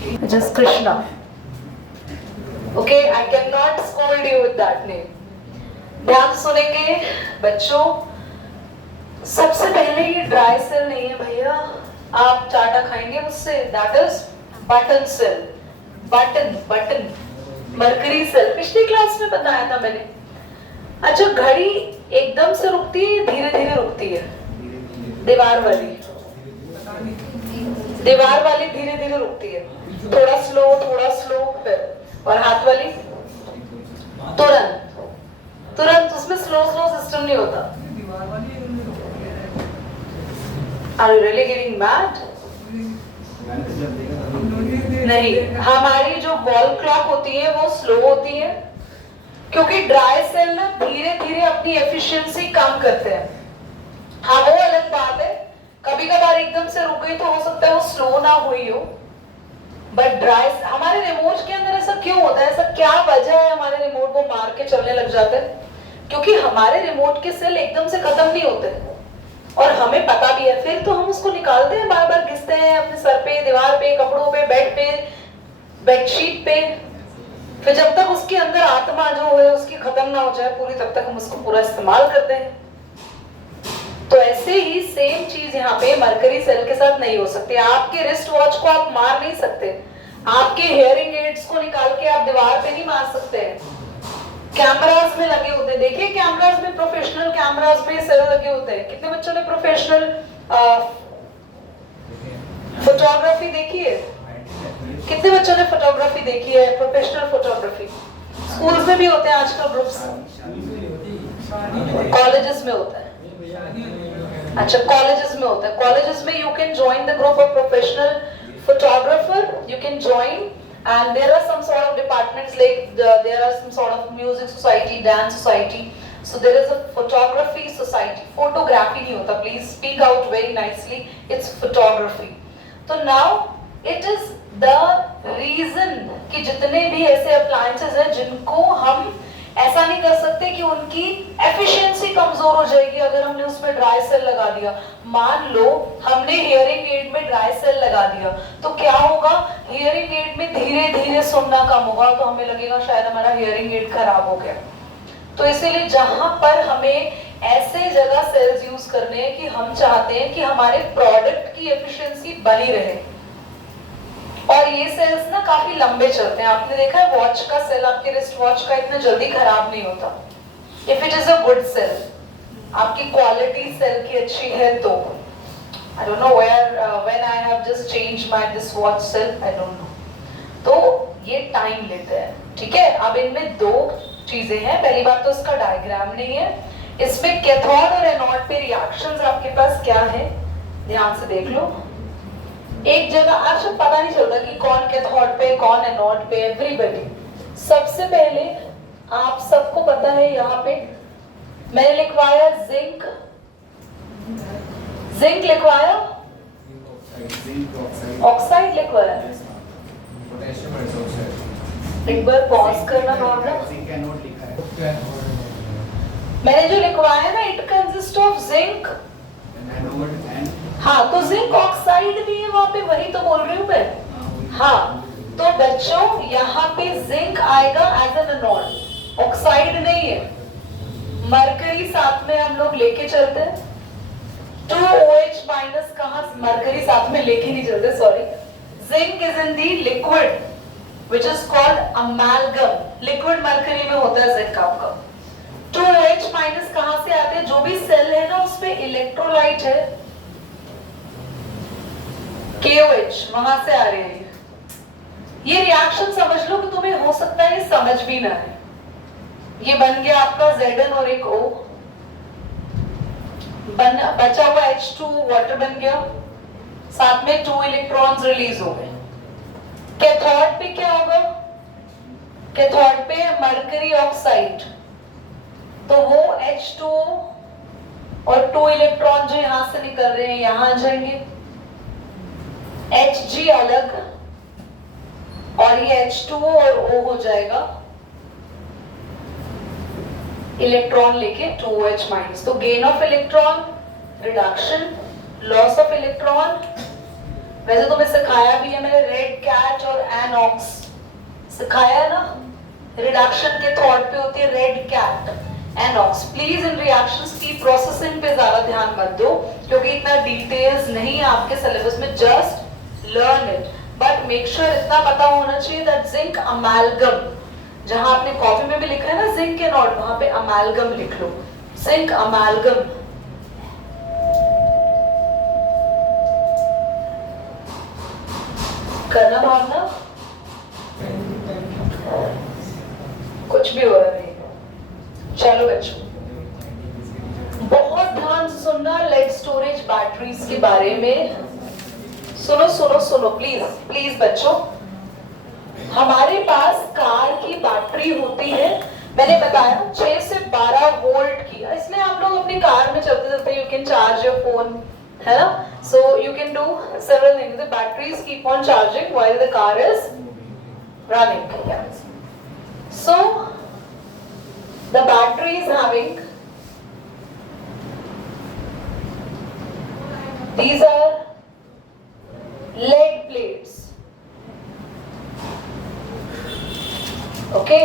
Just Krishna. Okay, I cannot scold you with that name. ध्यान सुनेंगे बच्चों, सबसे पहले ये ड्राई सेल नहीं है भैया, आप चाटा खाएंगे मुझसे, that is button cell, button mercury cell, पिछली क्लास में बताया था मैंने। अच्छा, घड़ी एकदम से रुकती है, धीरे धीरे रुकती है? दीवार वाली धीरे धीरे रुकती है, थोड़ा स्लो फिर, और हाथ वाली तुरंत, उसमें स्लो सिस्टम नहीं होता। Are you really getting mad? नहीं, हमारी जो वॉल क्लॉक होती है वो स्लो होती है, क्योंकि ड्राई सेल ना धीरे धीरे अपनी एफिशिएंसी कम करते हैं। हाँ, वो अलग बात है, कभी कभार एकदम से रुक गई तो हो सकता है वो स्लो ना हुई हो, बट ड्राई, हमारे रिमोट के अंदर ऐसा क्यों होता है? ऐसा क्या वजह है हमारे रिमोट को मार के चलने लग जाते हैं? क्योंकि हमारे रिमोट के सेल एकदम से खत्म नहीं होते, और हमें पता भी है, फिर तो हम उसको निकालते हैं, बार बार घिसते हैं अपने सर पे, दीवार पे, कपड़ों पे, बेड पे, बेडशीट पे, फिर जब तक उसके अंदर आत्मा जो है उसकी खत्म ना हो जाए पूरी, तब तक हम उसको पूरा इस्तेमाल करते हैं। तो ऐसे ही सेम चीज यहाँ पे मरकरी सेल के साथ नहीं हो सकती। आपके रिस्ट वॉच को आप मार नहीं सकते, आपके हियरिंग एड्स को निकाल के आप दीवार पे नहीं मार सकते। कैमरास में लगे होते हैं, देखिए कैमरास में, प्रोफेशनल कैमरास में सेल लगे होते हैं। कितने बच्चों ने प्रोफेशनल फोटोग्राफी देखी है? कितने बच्चों ने फोटोग्राफी देखी है, प्रोफेशनल फोटोग्राफी? स्कूल्स में भी होते हैं आजकल ग्रुप्स, कॉलेजेस में होता है। अच्छा, कॉलेजेस में होता है, कॉलेजेस में you can join the group of professional photographer, you can join, and there are some sort of departments like there are some sort of music society, dance society, so there is a photography society. Photography नहीं होता, please speak out very nicely, it's photography. तो now it is the reason कि जितने भी ऐसे appliances हैं जिनको हम ऐसा नहीं कर सकते कि उनकी एफिशिएंसी कमजोर हो जाएगी अगर हमने उसमें ड्राई सेल लगा दिया। मान लो हमने हियरिंग एड में ड्राई सेल लगा दिया, तो क्या होगा? हियरिंग एड में धीरे धीरे सुनना कम होगा, तो हमें लगेगा शायद हमारा हियरिंग एड खराब हो गया। तो इसीलिए जहां पर हमें ऐसे जगह सेल्स यूज करने हैं कि हम चाहते हैं कि हमारे प्रोडक्ट की एफिशिएंसी बनी रहे, और ये सेल्स ना काफी लंबे चलते हैं। आपने देखा है वॉच का सेल, आपके रिस्ट वॉच का इतना जल्दी खराब नहीं होता, if it is a good cell, आपकी क्वालिटी सेल की अच्छी है तो। I don't know when I have just changed my this watch cell, I don't know. तो ये टाइम लेते हैं, ठीक है। अब इनमें दो चीजें हैं, पहली बात तो इसका डायग्राम नहीं है, इसमें कैथोड और एनोड पे रिएक्शंस आपके पास क्या है, ध्यान से देख लो। एक जगह आपको पता नहीं चलता कि कौन कैथोड पे कौन एनोड पे, एवरीबॉडी। सबसे पहले आप सबको पता है, यहाँ पे मैंने लिखवाया जिंक लिखवाया, ऑक्साइड लिखवाया। एक बार पॉज करना प्रॉब्लम। मैंने जो लिखवाया ना, इट कंसिस्ट ऑफ जिंक, हाँ, तो जिंक ऑक्साइड भी है वहां पे, वही तो बोल रही हूँ मैं। हाँ, तो बच्चों यहाँ पे जिंक आएगा एज एन एनोड, ऑक्साइड नहीं है। मरकरी साथ में हम लोग लेके चलते हैं, 2OH माइनस, कहाँ मरकरी साथ में लेके नहीं चलते, sorry. Zinc is in the liquid which is called amalgam, liquid mercury में होता है जिंक आपका। 2OH माइनस कहाँ से आते हैं? जो भी सेल है ना उसमें इलेक्ट्रोलाइट है, KOH वहां से आ रहे हैं। ये रिएक्शन समझ लो कि तुम्हें हो सकता है ये समझ भी ना है। ये बन गया आपका Zn और एक O, बचा हुआ H2 वाटर बन गया, साथ में 2 इलेक्ट्रॉन्स रिलीज हो गए। कैथोड पे क्या होगा? कैथोड पे मरकरी ऑक्साइड, तो वो H2O और 2 इलेक्ट्रॉन जो यहां से निकल रहे हैं यहां आ जाएंगे, Hg अलग, और ये H2O और O हो जाएगा इलेक्ट्रॉन लेके 2OH माइनस। तो gain of electron, reduction, loss of electron, वैसे तो मैं सिखाया भी है, मैंने रेड कैट और एनॉक्स सिखाया है ना, रिडक्शन के थॉट पे होती है रेड कैट एनॉक्स। प्लीज इन रिएक्शंस की प्रोसेसिंग पे ज्यादा ध्यान मत दो क्योंकि इतना डिटेल्स नहीं है आपके सिलेबस में, just learn it, but make sure इतना पता होना चाहिए दैट जिंक अमैल्गम, जहां आपने कॉपी में भी लिखा है ना जिंक के नॉट, वहां पे अमैल्गम लिख लो, जिंक अमैल्गम। करना भावना, कुछ भी हो रहा है। चलो बच्चों, बहुत ध्यान से सुनना लेड स्टोरेज बैटरीज के बारे में। सुनो सुनो सुनो प्लीज प्लीज बच्चों, हमारे पास कार की बैटरी होती है, मैंने बताया 6 से 12 वोल्ट की, इसलिए आप लोग अपनी कार में चलते चलते you can charge your phone, है ना, so you can do several things. The batteries keep on charging while the car is running. Yeah. So the battery is having, these are lead plates, okay.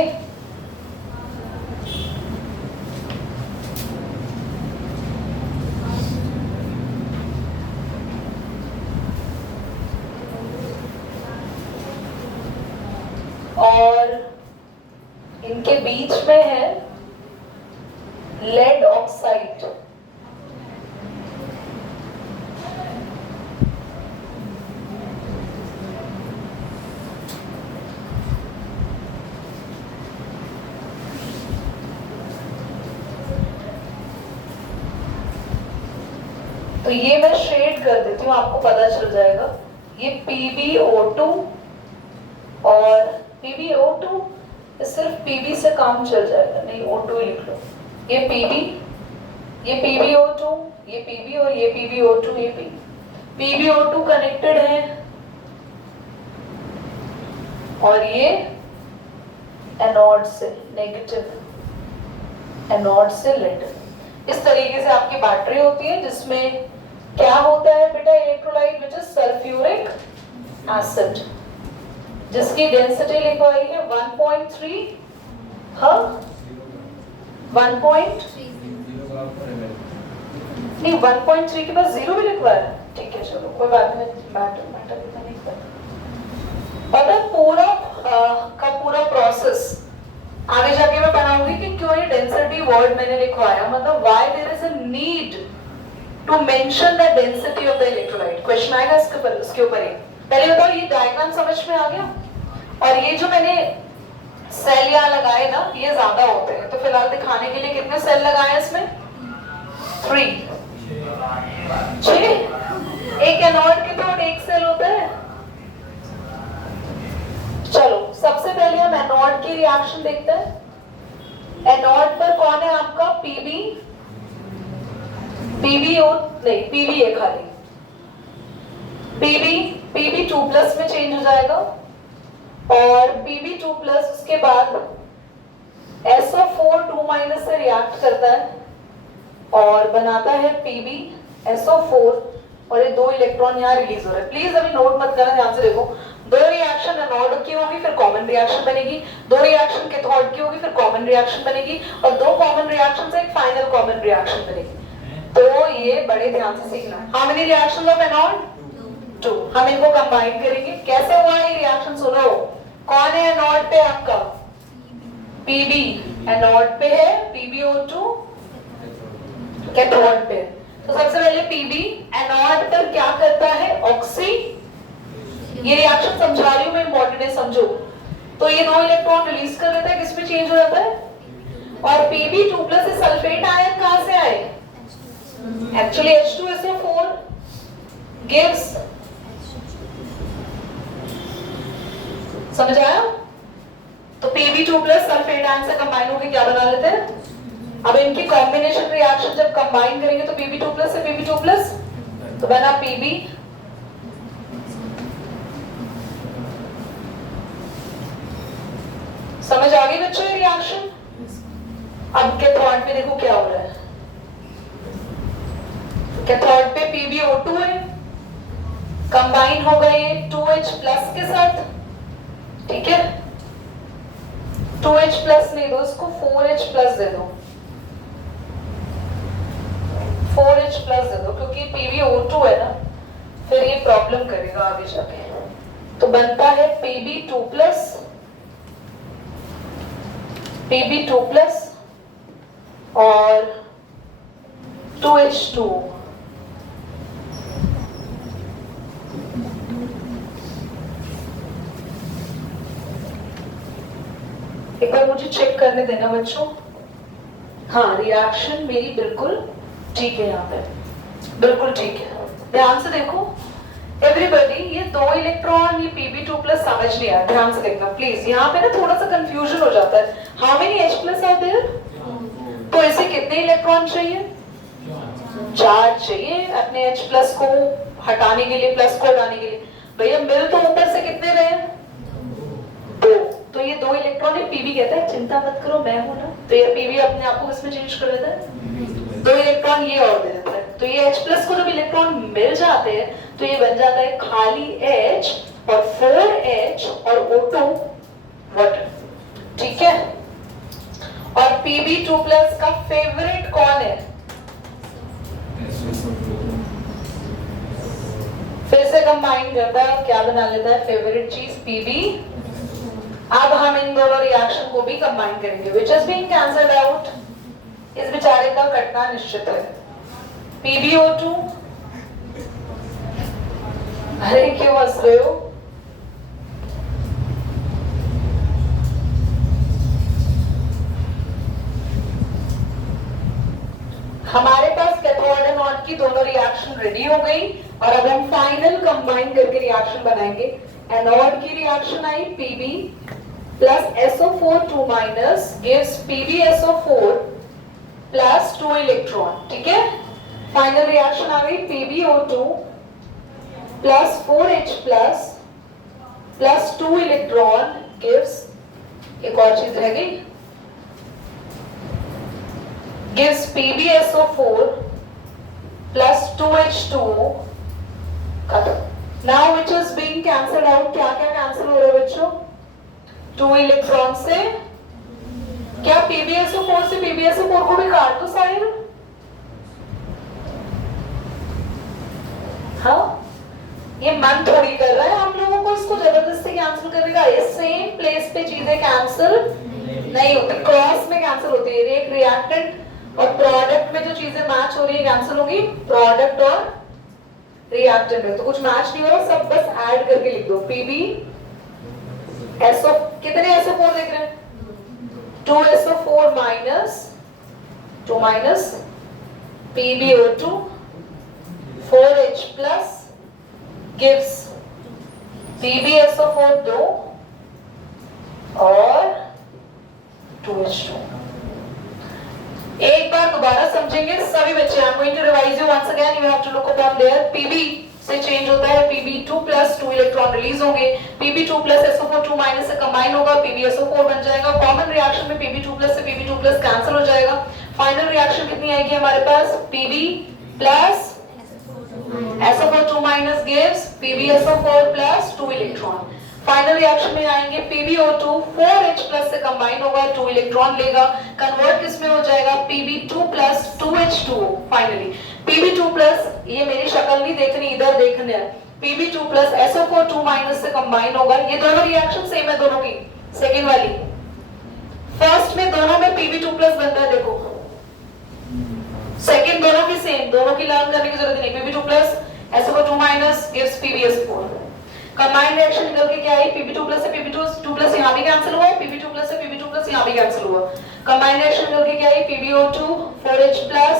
और इनके बीच में है lead oxide, तो ये मैं shade कर देती हूँ, आपको पता चल जाएगा। ये PbO2 और PbO2 सिर्फ Pb से काम चल जाएगा, नहीं O2 ही लिख लो। ये Pb, ये PbO2, ये Pb और ये PbO2, ये Pb। PbO2 कनेक्टेड है और ये एनोड से नेगेटिव, एनोड से लेड। इस तरीके से आपकी बैटरी होती है जिसमें क्या होता है बेटा, electrolyte which is sulphuric acid, जिसकी डेंसिटी लिखवाई है 1.3, हाँ 1.3 नहीं 1.3 के बाद 0 भी लिखवाया, ठीक है चलो कोई बात नहीं, मैटर इतना नहीं करता। और पूरा का पूरा प्रोसेस आगे जाके मैं बनाऊंगी कि क्यों ये डेंसिटी वर्ड मैंने लिखवाया, मतलब why there is a need to mention the density of the electrolyte. Question आएगा इसके ऊपर ही। पहले बताओ ये डायग्राम समझ में आ गया, और ये जो मैंने सेल यहाँ लगाए ना ये ज्यादा होते हैं, तो फिलहाल दिखाने के लिए कितने सेल लगाए इसमें, 3, 6। एक एनोड के तो एक सेल होता है। चलो सबसे पहले हम एनोड की रिएक्शन देखते हैं। एनोड पर कौन है आपका, PbO नहीं Pb है खाली, Pb2+ में चेंज हो जाएगा और Pb2+ उसके बाद SO4 2- से रिएक्ट करता है और बनाता है PbSO4 और ये 2 इलेक्ट्रॉन यहाँ रिलीज हो रहे हैं। प्लीज अभी नोट मत करना, ध्यान से देखो। 2 रिएक्शन एनोड की होगी फिर कॉमन रिएक्शन बनेगी, 2 रिएक्शन कैथोड की होगी फिर कॉमन रिएक्शन बनेगी, और 2 कॉमन रिएक्शन से एक फाइनल कॉमन रिएक्शन बनेगी। तो ये बड़े ध्यान से सीखना। How many reactions of anode, 2। हम इनको कंबाइन करेंगे। कैसे हुआ ये रिएक्शन सुनो। कौन है एनोड पे आपका, Pb एनोड पे है, PbO2 कैथोड पे। तो सबसे पहले Pb एनोड पर क्या करता है, ऑक्सी, ये रिएक्शन समझा रही हूं मैं, इंपॉर्टेंट है समझो। तो ये 2 इलेक्ट्रॉन रिलीज कर देता है, किसमें चेंज हो जाता है, और Pb2+ से सल्फेट आयन कहां से आए, एक्चुअली H2SO4 gives, समझ आया। तो Pb2+ सल्फेट आयन से कंबाइन होकर क्या बना लेते हैं। अब इनकी कॉम्बिनेशन रिएक्शन जब कंबाइन करेंगे तो Pb2+ से Pb2+ तो बना Pb, समझ आ गई बच्चों ये रिएक्शन। अब कैथोड पे देखो क्या हो रहा है। कैथोड पे PbO2 है, कंबाइन होगा ये 2H प्लस के साथ, ठीक है। 2H प्लस नहीं दो इसको, 4H प्लस दे दो, 4H प्लस दे दो, क्योंकि PbO2 है ना, फिर ये प्रॉब्लम करेगा आगे जाके। तो बनता है Pb2 प्लस, Pb2 प्लस और 2H2। एक बार मुझे चेक करने देना बच्चों। हाँ, रिएक्शन मेरी बिल्कुल ठीक है, यहाँ पे बिल्कुल ठीक है। ध्यान से देखो एवरीबॉडी, ये 2 इलेक्ट्रॉन, ये Pb2 प्लस समझ नहीं आया, ध्यान से देखना प्लीज। यहाँ पे ना थोड़ा सा कंफ्यूजन हो जाता है। How many H plus are there? तो ऐसे कितने इलेक्ट्रॉन चाहिए? 4 चाहिए अपने H प्लस को हटाने के लिए, प्लस को हटाने के लिए। भैया मिल तो ऊपर से कितने रहे? 2। तो ये 2 इलेक्ट्रॉन है, Pb कहता है चिंता मत करो मैं हूं ना, तो ये Pb अपने आप को किसमें चेंज कर देता है? 2 इलेक्ट्रॉन ये और दे देता है। तो ये H प्लस को जब इलेक्ट्रॉन मिल जाते हैं तो ये बन जाता है खाली H और 4H और O2 वाटर, ठीक है। और Pb2 प्लस का फेवरेट कौन है? फिर से कंबाइन करता है, क्या बना लेता है फेवरेट चीज Pb। अब हम इन दोनों रिएक्शन को भी कंबाइन करेंगे, which is being cancelled out। इस बेचारे का कटना निश्चित है। PbO2, अरे क्यों हंस रहे हो? हमारे पास कैथोड एंड एनोड की दोनों रिएक्शन रेडी हो गई और अब हम फाइनल कंबाइन करके रिएक्शन बनाएंगे। एनोड की reaction I Pb plus SO4 2 minus gives PbSO4 plus 2 electron, ठीक है। फाइनल रिएक्शन आ गई PbO2 plus 4H plus 2 electron gives, एक और चीज रह गई, gives PbSO4 plus 2H2। Now which is being cancelled out, क्या क्या कैंसिल हो रहा है बच्चों? 2 इलेक्ट्रॉन से, क्या PbSO4 से PbSO4 को भी काट दो साइड। हाँ, ये मन थोड़ी कर रहा है हम लोगों को इसको जबरदस्ती कैंसिल करेगा। ये सेम प्लेस पे चीजें कैंसिल नहीं होती, क्रॉस में कैंसिल होती है। एक रिएक्टेंट और प्रोडक्ट में जो चीजें मैच हो रही है कैंसिल होगी, प्रोडक्ट और रिएक्टेंट में तो कुछ मैच नहीं हो रहा, सब बस ऐड करके लिख दो। Pb SO, कितने SO4 देख रहे हैं? 2 SO4 minus 2 minus PbO2 4H plus gives PbSO4 2 और 2H2। एक बार दोबारा समझेंगे सभी बच्चे। I'm going to revise you once again. You have to look upon there. Pb से चेंज होता है Pb2 प्लस 2 इलेक्ट्रॉन रिलीज होंगे, Pb2 प्लस SO4 2 माइनस से कंबाइन होगा, PbSO4 बन जाएगा। कॉमन रिएक्शन में Pb2 प्लस से Pb2 प्लस कैंसिल हो जाएगा। फाइनल रिएक्शन कितनी आएगी हमारे पास? Pb plus SO4 2 minus gives PbSO4 plus 2 electron. Final reaction में आएंगे PbO2 4H प्लस से कंबाइन होगा, 2 इलेक्ट्रॉन लेगा, कन्वर्ट किसमें हो जाएगा? Pb2 plus 2H2। Finally Pb2 plus, ये मेरी शक्ल नहीं देखनी, इधर देखना है, Pb2 प्लस SO4 2 माइनस से कंबाइन होगा। ये दोनों रिएक्शन सेम है दोनों की। सेकेंड वाली, फर्स्ट में दोनों में Pb2 प्लस बनता है, देखो सेकेंड दोनों की सेम, दोनों की लर्न करने की जरूरत नहीं। Pb2 plus SO4 2 minus gives PbSO4। Combined reaction निकल के क्या आई? Pb2 प्लस से Pb2 प्लस यहाँ भी कैंसिल हुआ, Pb2 प्लस से Pb2 प्लस यहाँ भी कैंसिल हुआ। कंबाइंड रिएक्शन निकल के क्या आई? PbO2 4H plus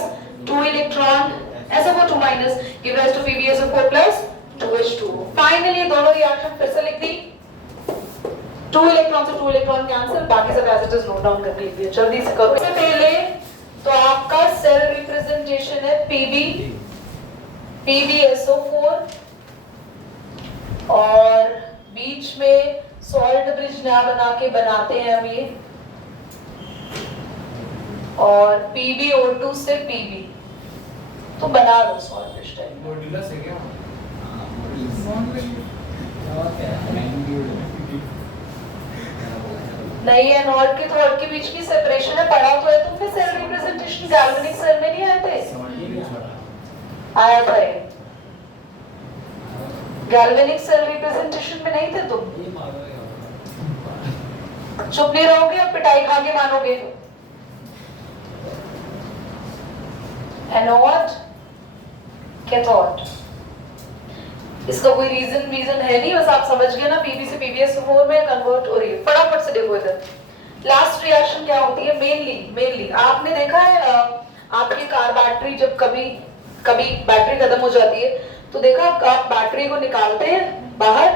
2 electron SO4 2 minus give rise to PbSO4 plus 2H2। Finally ये दोनों रिएक्शन फिर से लिख दी, 2 इलेक्ट्रॉन से 2 इलेक्ट्रॉन कैंसिल, बाकी सब as it is note down करके लिख दिया। जल्दी से करो। इससे पहले तो आपका सेल रिप्रेजेंटेशन है PbSO4 और बीच में सॉल्ट ब्रिज नया बना के बनाते हैं हम ये, और PbO2 से Pb तो बना दो सॉल्ट ब्रिज टाइप। मॉड्यूलस है क्या? नहीं है, नॉट के थॉट के बीच की सेपरेशन है, पढ़ा तो है तुमने सेल रिप्रेजेंटेशन गैल्वेनिक सेल में नहीं आए थे? आया था ये गैल्वेनिक सेल रिप्रेजेंटेशन में नहीं थे तुम? चुप नहीं रहोगे, अब पिटाई खा के मानोगे। एनोड कैथोड, इसका कोई रीजन है नहीं, बस आप समझ गए ना, पीबी से पीबीएस4 में कन्वर्ट हो रही है। फटाफट से देखो इधर लास्ट रिएक्शन क्या होती है। मेनली आपने देखा है आपकी कार बैटरी जब कभी बैटरी खत्म हो जाती है तो देखा आप बैटरी को निकालते हैं बाहर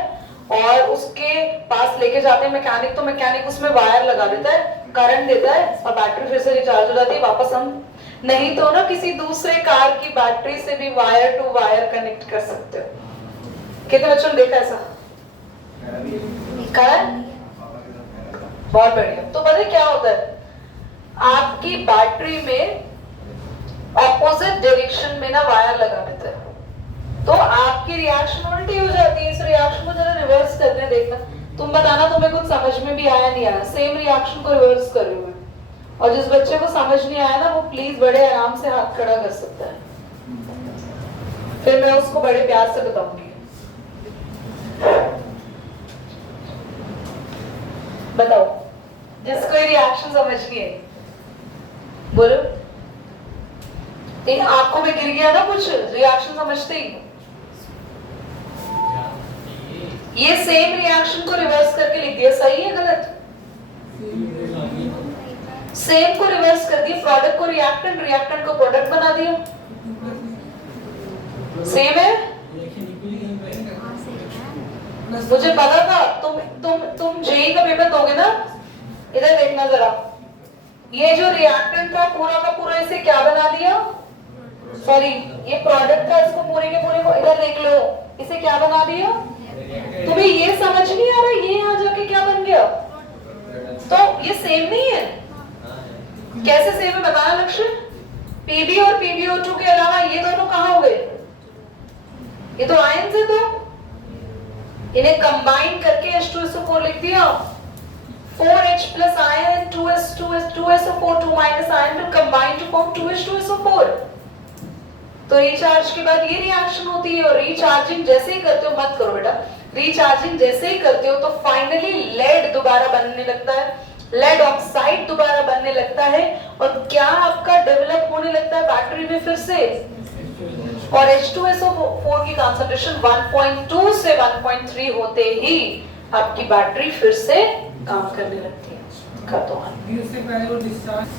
और उसके पास लेके जाते हैं मैकेनिक, तो मैकेनिक उसमें वायर लगा देता है, करंट देता है और बैटरी फिर से रिचार्ज हो जाती है वापस। हम नहीं तो ना किसी दूसरे कार की बैटरी से भी वायर टू वायर कनेक्ट कर सकते हो। कितने बच्चों ने देखा ऐसा? बहुत बढ़िया। तो पता है क्या होता है, आपकी बैटरी में ऑपोजिट डायरेक्शन में ना वायर लगा देता है, तो आपकी रिएक्शन उल्टी हो जाती है। इस रिएक्शन को जरा रिवर्स करते हैं, देखना तुम बताना तुम्हें कुछ समझ में भी आया नहीं आया। सेम रिएक्शन को रिवर्स कर रही हूं मैं, और जिस बच्चे को समझ नहीं आया ना वो प्लीज बड़े आराम से हाथ खड़ा कर सकता है, फिर मैं उसको बड़े प्यार से बताऊंगी। बताओ जिसको ये रिएक्शन समझ नहीं आई बोलो। इन आंखों में गिर गया ना कुछ रिएक्शन समझते ही। ये सेम रिएक्शन को रिवर्स करके लिख दिया, सही है गलत? सेम को रिवर्स कर दिया, प्रोडक्ट को रिएक्टेंट, रिएक्टेंट को प्रोडक्ट बना दिया। सेम है? मुझे पता था तुम जेई का पेपर दोगे ना। इधर देखना जरा, ये जो रिएक्टेंट था पूरा का पूरा इसे क्या बना दिया, सॉरी ये प्रोडक्ट था, इसको पूरे के पूरे को इधर देख लो, इसे क्या बना दिया। तुम्हें ये समझ नहीं आ रहा ये यहाँ जाके क्या बन गया? तो ये सेम नहीं है। कैसे सेम है बताना लक्ष्य? पीबी और पीबीओ2 के अलावा ये दोनों कहाँ हो गए? ये तो आयन से, तो इन्हें कंबाइन करके H2SO4 लिख दिया। 4H plus ion 2SO4 2 minus ion will combine to form 2H2SO4। तो रिचार्ज के बाद ये रिएक्शन होती है, और रिचार्जिंग जैसे ही करते हो, मत करो बेटा, रिचार्जिंग जैसे ही करते हो तो फाइनली लेड दोबारा बनने लगता है, लेड ऑक्साइड दोबारा बनने लगता है, और क्या आपका डेवलप होने लगता है बैटरी में फिर से, और H2SO4 की कंसंट्रेशन 1.2 से 1.3 होते ही आपकी बैटरी फिर से काम करने लगती है। कर दो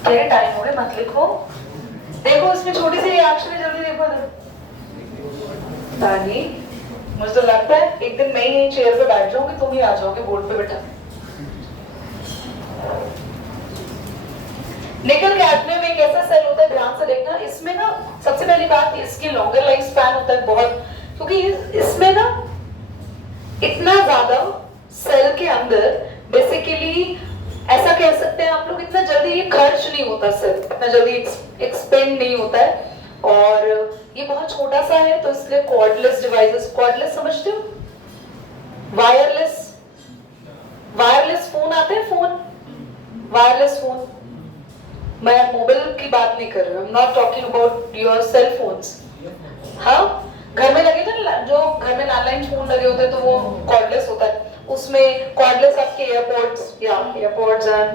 तेरे टाइम हो गए, मत लिखो। देखो इसमें छोटी सी रिएक्शन है, जल्दी देखो तानी। मुझे तो लगता है एक दिन मैं ही चेयर पे बैठ जाऊंगी, तुम ही आ जाओगे बोर्ड पे बैठा। निकल कैडमियम एक ऐसा सेल होता है, ध्यान से देखना, इसमें ना सबसे पहली बात इसकी लॉन्गर लाइफ स्पैन होता है बहुत, क्योंकि इसमें ना इतना ज्यादा सेल के अंदर बेसिकली ऐसा कह सकते हैं आप लोग, इतना जल्दी ये खर्च नहीं होता, सेल इतना जल्दी एक्सपेंड नहीं होता है, और ये बहुत छोटा सा है, तो इसलिए कॉर्डलेस डिवाइसेस, कॉर्डलेस समझते हो? वायरलेस फोन आते हैं, फोन वायरलेस फोन, मैं मोबाइल की बात नहीं कर रही हूँ, not talking about your cell phones. हाँ, घर में लगे थे ना, जो घर में लैंडलाइन फोन लगे होते हैं तो वो कॉर्डलेस होता है, उसमें कॉर्डलेस आपके एयरपोर्ट्स एंड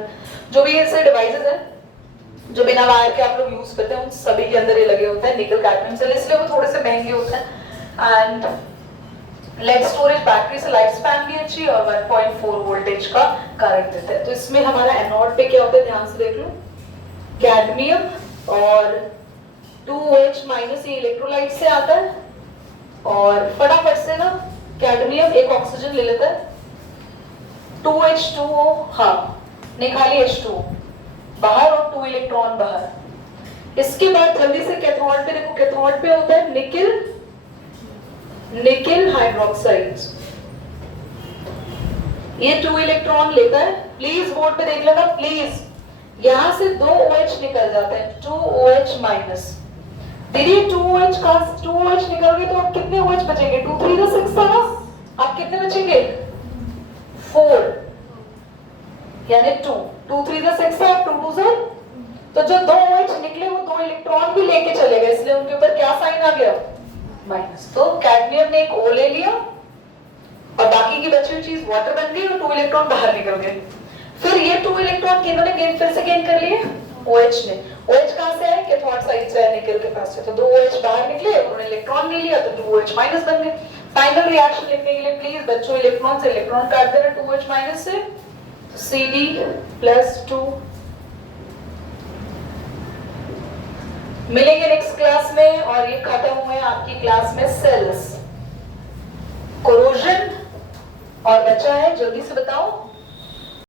जो भी ऐसे डिवाइसेस हैं जो बिना वायर के आप लोग यूज करते हैं, उन सभी के अंदर ये लगे होते हैं निकल कैडमियम सेल, इसलिए वो थोड़े से महंगे होते हैं। एंड लेड स्टोरेज बैटरी से लाइफ स्पैन भी अच्छी और 1.4 वोल्टेज का करंट देता है। तो इसमें हमारा एनोड पे क्या होता है, ध्यान से देख लो, कैडमियम और 2OH माइनस, ये इलेक्ट्रोलाइट से आता है, और फटाफट से ना कैडमियम एक ऑक्सीजन ले लेता है, 2H2O, हाँ निकाली H2O बाहर और 2 इलेक्ट्रॉन बाहर। इसके बाद जल्दी से कैथोड पे देखो, कैथोड पे होता है निकिल हाइड्रोक्साइड, ये 2 इलेक्ट्रॉन लेता है, प्लीज बोर्ड पे देख लेना प्लीज, यहां से 2 OH निकल जाते हैं, 2OH माइनस, दीदी 2OH का 2OH निकल गए तो अब कितने OH बचेंगे? 2 3 तो 6 था ना, अब कितने बचेंगे? 4 यानी 2 2 3 तो 6 है, 2 2 से तो जो 2 OH निकले वो 2 इलेक्ट्रॉन भी लेके चले गए, इसलिए उनके ऊपर क्या साइन आ गया? माइनस। तो कैडमियम ने एक O ले लिया और बाकी की बची हुई चीज वाटर बन गई और 2 इलेक्ट्रॉन बाहर निकल गए। फिर ये 2 इलेक्ट्रॉन किन्होंने गेन फिर से गेन कर लिए? OH ने। OH कहां से है? कैथोड साइड से है, निकल के पास से, तो 2 OH बाहर निकले, उन्होंने इलेक्ट्रॉन ले लिया तो 2 OH माइनस बन गए। फाइनल रिएक्शन लिखने के लिए प्लीज बच्चों इलेक्ट्रॉन से इलेक्ट्रॉन काट देना 2 OH माइनस से, तो Cd+2। मिलेंगे नेक्स्ट क्लास में और ये खत्म हुए आपकी क्लास में सेल्स, कोरोजन और बचा है जल्दी से बताओ